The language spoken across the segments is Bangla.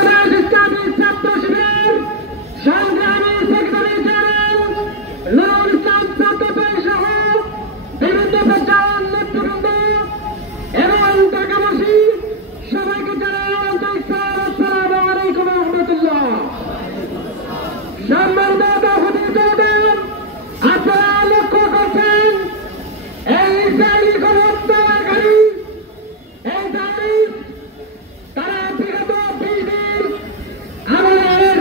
ইসলামী ছাত্র শিবিরের সংগ্রামী সেক্রেটারি জেনারেল নুরুল ইসলাম সাদ্দাত সহ বিভিন্ন পর্যায়ের নেতৃবৃন্দ এবং ঢাকাবাসী সবাইকে জানাই আন্তরিক সালাম। আসসালামু আলাইকুম ওয়া রাহমাতুল্লাহ। সম্মানিত উপস্থিতি, আপনারা লক্ষ্য করছেন এই ইসরায়েলি গণহত্যাকারী এই জালিম তারা বিগত 20 দিন আমাদের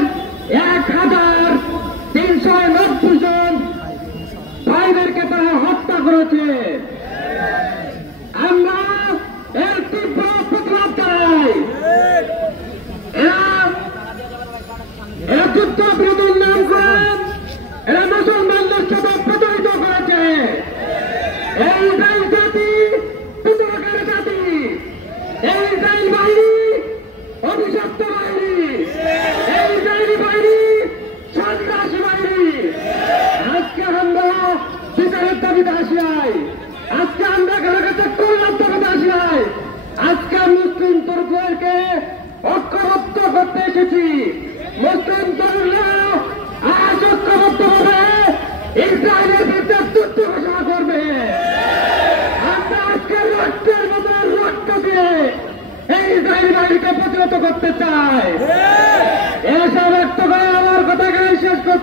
1390 জন ভাইদেরকে তারা হত্যা করেছে। আমরা এর তীব্র প্রতিবাদ জানাই। এরা যুদ্ধ বিরোধীর নাম করেন, এরা মুসলমানদের সাথে প্রতারিত করেছে। এই ইসরায়েল জাতি প্রতারকের জাতি, এই ইসরায়েল বাহিনী অভিশপ্ত বাহিনী, এই ইসরায়েলি বাহিনী সন্ত্রাসী বাহিনী। আজকে আমরা বিচারের দাবিতে আসি নাই, আজকে আমরা কারো কাছে কল্যাণ দাবিতে আসি নাই, আজকে মুসলিম তরুণদেরকে ঐক্যবদ্ধ করতে এসেছি। মুসলিম তরুণরা আজ ঐক্যবদ্ধভাবে ইসরায়েলের বিরুদ্ধে যুদ্ধ ঘোষণা করবে। আমরা আজকে রক্তের মতো রক্ত দিয়ে এই ইসরায়েলি বাহিনীকে প্রতিহত করতে চাই। এসব রক্ত করে আমার কথাকে শেষ করতে